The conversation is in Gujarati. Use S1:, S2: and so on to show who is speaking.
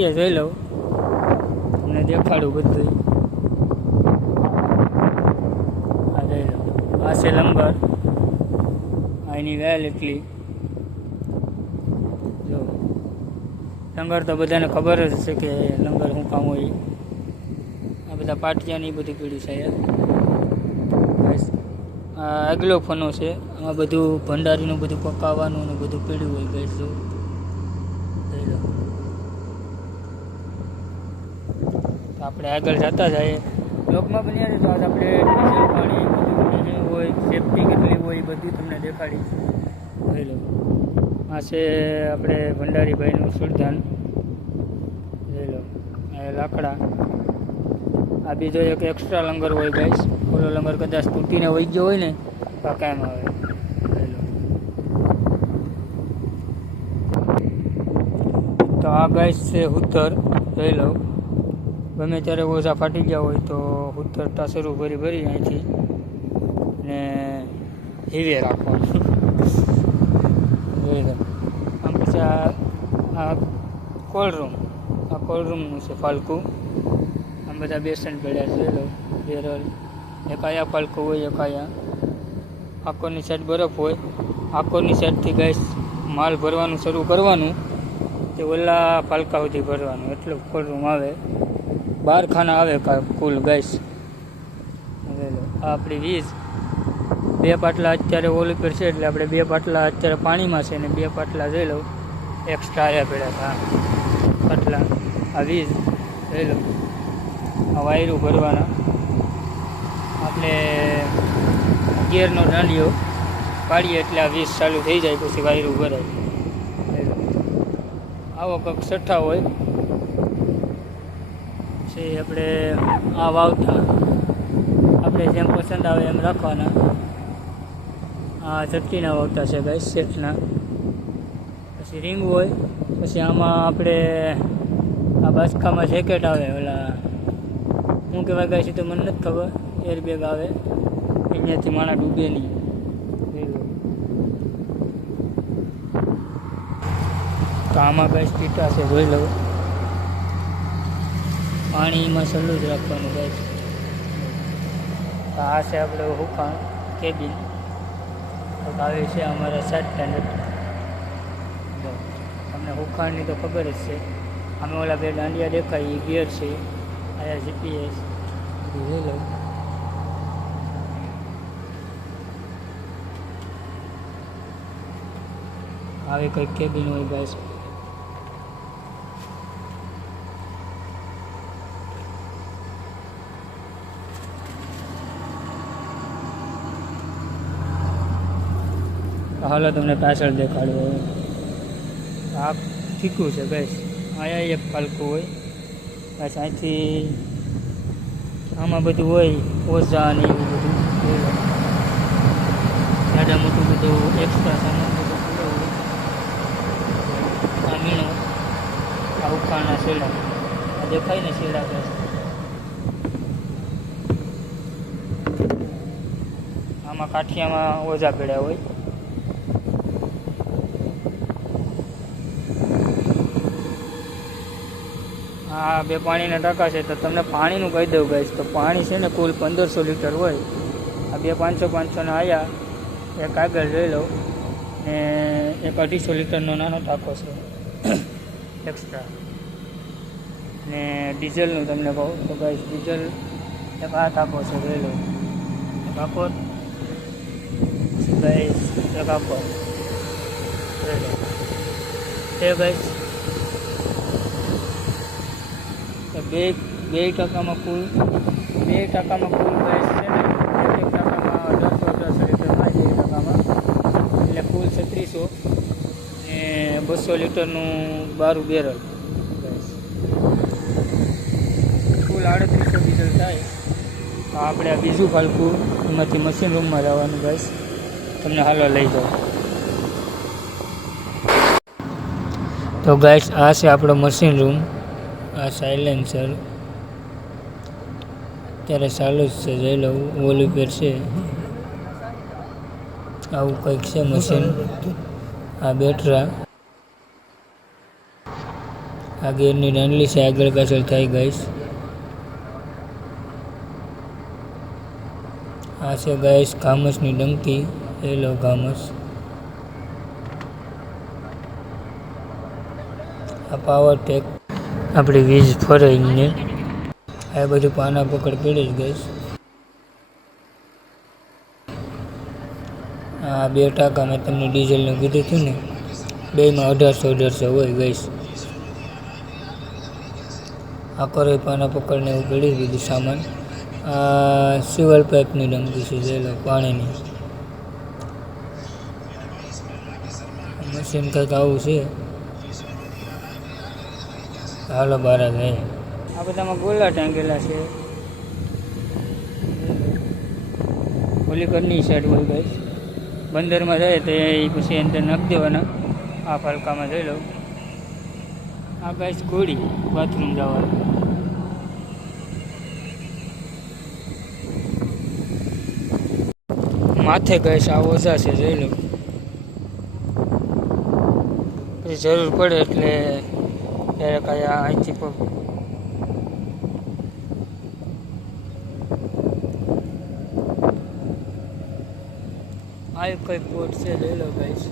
S1: કરીએ જોઈ લઉં. તમને દેખાડું બધું આ જોઈ લો આ છે લંગર. આ એની વેલ એટલી. જો. લંગર તો બધાને ખબર જ છે કે લંગર શું કામ હોય. આ બધા પાટિયા ને એ બધી પીડી છે આ આગલો ફનો છે. આમાં બધું ભંડારીનું બધું પકાવવાનું ને બધું પીડ્યું હોય ગેસ જો જોઈ લો તો આપણે આગળ જતા જઈએ. બ્લોગમાં બન્યા છે તો આજ આપણે ડીઝલ પાણી બધું હોય સેફટી કેટલી હોય એ બધું તમને દેખાડી જોઈ લો. આ છે આપણે ભંડારીભાઈનું સુરધાન. જોઈ લો. આ લાકડા. આ બીજો એક એક્સ્ટ્રા લંગર હોય ગાઈસ. ઓલો લંગર કદાચ તૂટીને વહી ગયો હોય ને તો કામ આવે. તો આ ગાઈસ છે ઉત્તર. જોઈ લઉં ગમે ત્યારે ઓછા ફાટી ગયા હોય તો ઉતરતા શરૂ ભરી ભરી અહીંથી ને હીવે રાખવાનું. આમ પછી આ કોલ્ડ રૂમ આ કોલ્ડ રૂમનું છે ફાલકું. આમ બધા બેસન પડ્યા છે બેરલ એક ફાલકું હોય એક આયા આકોરની સાઈડ બરફ હોય. આકોરની સાઈડથી ગેસ માલ ભરવાનું શરૂ કરવાનું. તે ઓલા ફાલકા સુધી ભરવાનું. એટલું કોલ્ડ રૂમ આવે. બાર ખાના આવે કુલ ગેસ આપણી વીજ. બે પાટલા અત્યારે ઓલી પર છે એટલે આપણે બે પાટલા અત્યારે પાણીમાં છે ને બે પાટલા જોઈ લઉં. એક્સ્ટ્રા આવ્યા પડ્યા હતા પાટલા, આ વીજ, જોઈ લઉં. આ વાયરું ભરવાના. આપણે ગેરનો દાંડિયો પાડીએ એટલે આ વીજ ચાલુ થઈ જાય પછી વાયરું ભરાય. આવો કંઈક સઠ્ઠા હોય. પછી આપણે આ વાવતા આપણે જેમ પસંદ આવે એમ રાખવાના. આ ચટકીના વાવતા છે ગાઈસ શેઠના. પછી રિંગ હોય, પછી આમાં આપણે આ બાસ્કામાં જેકેટ આવે, ઓલા હું કહેવાય ગાય છે તો મને નથી ખબર એરબેગ આવે. અહીંયાથી માણા ડૂબે નહીં. તો આમાં ગાઈસ પીટા છે, જોઈ લઉં પાણીમાં સલું જ રાખવાનું ગાઈસ તો આ છે આપણે હુકાણ કેબિન. તો આવે છે અમારા સેટ સ્ટેન્ડર્ડ તમને હુકાણની તો ખબર જ છે. અમે ઓલા બે દાંડિયા દેખાય એ ગિયર છે. આયા જીપીએસ જોઈ લઉં આવી કંઈક કેબિન હોય ગાઈસ હાલો તમને પાછળ દેખાડ્યો આ ફીકું છે, બસ. અહીંયા એક પાલકું હોય. બસ અહીંથી આમાં બધું હોય, ઓઝા ને એવું બધું. જાડા મોટું બધું એક્સ્ટ્રા સામાન બધું આ મીણો, આ ઉખાણના શેડા. આ દેખાય ને શેડા બસ આમાં કાઠિયામાં ઓઝા પડ્યા હોય. હા બે પાણીના ટાંકા છે, તો તમને પાણીનું કહી દઉં ગઈશ તો પાણી છે ને કુલ પંદરસો લીટર હોય. આ બે પાંચસો પાંચસોના આવ્યા એક આગળ લઈ લઉં, ને એક અઢીસો લીટરનો નાનો ટાંકો છે એક્સ્ટ્રા ને ડીઝલનું તમને કહું, તો ગઈશ ડીઝલ એક આ ટાંકો છે લઈ લઉં. એક આખો ગઈશ એક આખો લઈ લો એ ગઈશ તો બે બે ટકામાં કુલ, બે ટકામાં કુલ પ્રાઇસ છે ને, એક ટકામાં અઢારસો અઢારસો લીટરમાં એક ટકામાં. એટલે કુલ છત્રીસો ને બસો લીટરનું બારું બેરલ કુલ આડત્રીસો ડીઝલ થાય. તો આપણે આ બીજું ફાલકું એમાંથી મશીન રૂમમાં જવાનું ગેસ તમને હાલો લઈ જાઓ. તો ગાઈસ આ છે આપણો મશીન રૂમ આ સાયલેન્સર અત્યારે ચાલુ જ છે, જોઈ લઉં ઓલી પર છે. આવું કંઈક છે મશીન આ બેટરા આ ગેરની દાંડલી છે, આગળ પાછળ થઈ ગાઈસ આ છે ગાઈસ ઘામસની ડંકી. એ લો ઘામસ. આ પાવર ટેક આપણી વીજ ફરે ને આ બધું પાના પકડ પડી જ ગઈશ આ બે ટાંકા મેં તમને ડીઝલનું કીધું હતું ને, બેમાં અઢારસો અઢારસો હોય ગઈશ આ કરે પાના પકડને એવું પડી દીધું સામાન. આ સિવલ પાઇપની ડંકી છે જે લો, પાણીની. મશીન કંઈક આવું છે. હાલો, બારે જાય આ બધામાં ગોલા ટાંગેલા છે. ઓલી કરની સાઈડ હોય ગઈ બંદરમાં જાય તો એ પછી અંદર નાખી દેવાના. આ ફલકામાં જઈ લઉં. આ ગાઈસ ઘોડી બાથરૂમ જવાનું. માથે ગઈશ આ ઓઝા છે, જોઈ લો. જરૂર પડે એટલે ડાયરેક્ટ કયા અહીંથી પગ આ એક કંઈક બોટ છે લઈ લો ગાઈસ